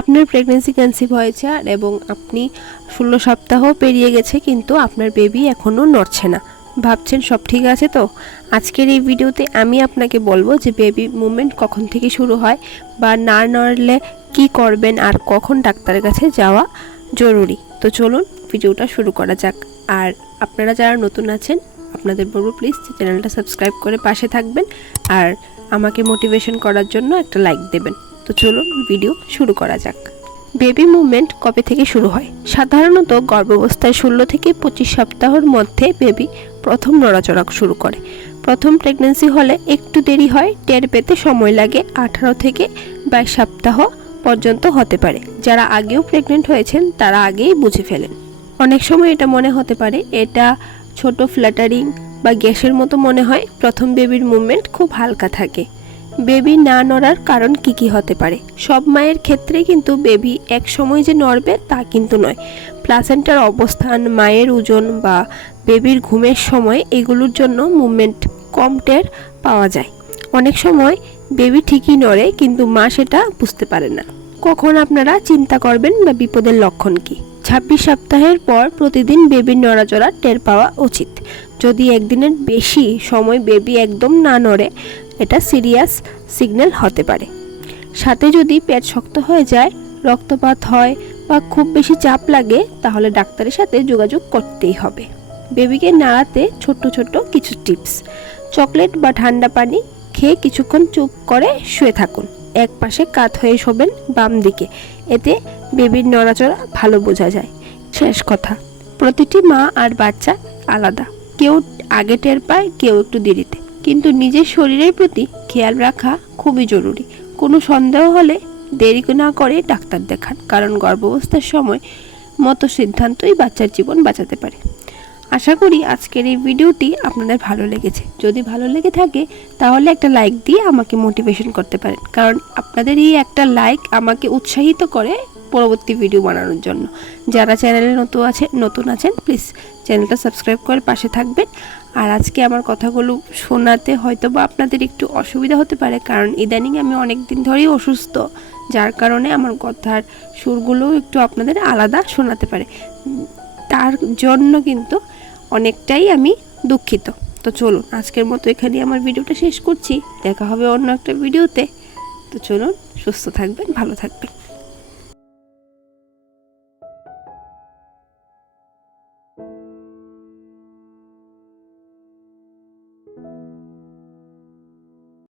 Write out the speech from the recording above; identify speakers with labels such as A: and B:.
A: আপনার pregnancy conceive হয়েছে আর এবং আপনি ষোলো সপ্তাহ পেরিয়ে গেছে, কিন্তু আপনার বেবি এখনও নড়ছে না। ভাবছেন সব ঠিক আছে তো? আজকের এই ভিডিওতে আমি আপনাকে বলব যে বেবি মুভমেন্ট কখন থেকে শুরু হয় বা না নড়লে কি করবেন আর কখন ডাক্তারের কাছে যাওয়া জরুরি। তো চলুন ভিডিওটা শুরু করা যাক। আর আপনারা যারা নতুন আছেন, আপনাদের বলব প্লিজ চ্যানেলটা সাবস্ক্রাইব করে পাশে থাকবেন আর আমাকে মোটিভেশন করার জন্য একটা লাইক দেবেন। তো চলুন ভিডিও শুরু করা যাক। বেবি মুভমেন্ট কবে থেকে শুরু হয়? সাধারণত গর্ভাবস্থায় ষোলো থেকে পঁচিশ সপ্তাহের মধ্যে বেবি প্রথম নড়াচড়া শুরু করে। প্রথম প্রেগন্যান্সি হলে একটু দেরি হয়, টের পেতে সময় লাগে আঠারো থেকে বাইশ সপ্তাহ পর্যন্ত হতে পারে। যারা আগেও প্রেগনেন্ট হয়েছেন, তারা আগেই বুঝে ফেলেন। অনেক সময় এটা মনে হতে পারে, এটা ছোট ফ্ল্যাটারিং বা গ্যাসের মতো মনে হয়। প্রথম বেবির মুভমেন্ট খুব হালকা থাকে। বেবি না নড়ার কারণ কি কি হতে পারে? সব মায়ের ক্ষেত্রে কিন্তু বেবি এক সময় যে নড়বে তা কিন্তু নয়। প্লাসেন্টার অবস্থান, মায়ের ওজন বা বেবির ঘুমের সময় এগুলোর জন্য মুভমেন্ট কম টের পাওয়া যায়। অনেক সময় বেবি ঠিকই নড়ে কিন্তু মা সেটা বুঝতে পারে না। কখন আপনারা চিন্তা করবেন বা বিপদের লক্ষণ কি? ছাব্বিশ সপ্তাহের পর প্রতিদিন বেবির নড়াচড়া টের পাওয়া উচিত। যদি একদিনের বেশি সময় বেবি একদম না নড়ে এটা সিরিয়াস সিগন্যাল হতে পারে। সাথে যদি পেট শক্ত হয়ে যায়, রক্তপাত হয় বা খুব বেশি চাপ লাগে, তাহলে ডাক্তারের সাথে যোগাযোগ করতেই হবে। বেবিকে নাড়াতে ছোট্ট ছোট্ট কিছু টিপস। চকলেট বা ঠান্ডা পানি খেয়ে কিছুক্ষণ চুপ করে শুয়ে থাকুন। এক পাশে কাত হয়ে শোবেন বাম দিকে। এতে বেবির নড়াচড়া ভালো বোঝা যায়। শেষ কথা, প্রতিটি মা আর বাচ্চা আলাদা। কেউ আগে টের পায়, কেউ একটু দেরিতে। কিন্তু নিজের শরীরের প্রতি খেয়াল রাখা খুবই জরুরি। কোনো সন্দেহ হলে দেরি না করে ডাক্তার দেখান, কারণ গর্ভাবস্থার সময় মতো সিদ্ধান্তই বাচ্চার জীবন বাঁচাতে পারে। আশা করি আজকের এই ভিডিওটি আপনাদের ভালো লেগেছে। যদি ভালো লেগে থাকে, তাহলে একটা লাইক দিয়ে আমাকে মোটিভেশন করতে পারেন। কারণ আপনাদের এই একটা লাইক আমাকে উৎসাহিত করে পরবর্তী ভিডিও বানানোর জন্য। যারা চ্যানেলে নতুন আছে নতুন আছেন প্লিজ চ্যানেলটা সাবস্ক্রাইব করে পাশে থাকবেন। আর আজকে আমার কথাগুলো শোনাতে হয়তো বা আপনাদের একটু অসুবিধা হতে পারে, কারণ ইদানিং আমি অনেক দিন ধরেই অসুস্থ, যার কারণে আমার কথার সুরগুলো একটু আপনাদের আলাদা শোনাতে পারে। তার জন্য কিন্তু অনেকটাই আমি দুঃখিত। তো চলুন, আজকের মতো এখানে আমার ভিডিওটা শেষ করছি। দেখা হবে অন্য একটা ভিডিওতে। তো চলুন, সুস্থ থাকবেন, ভালো থাকবেন।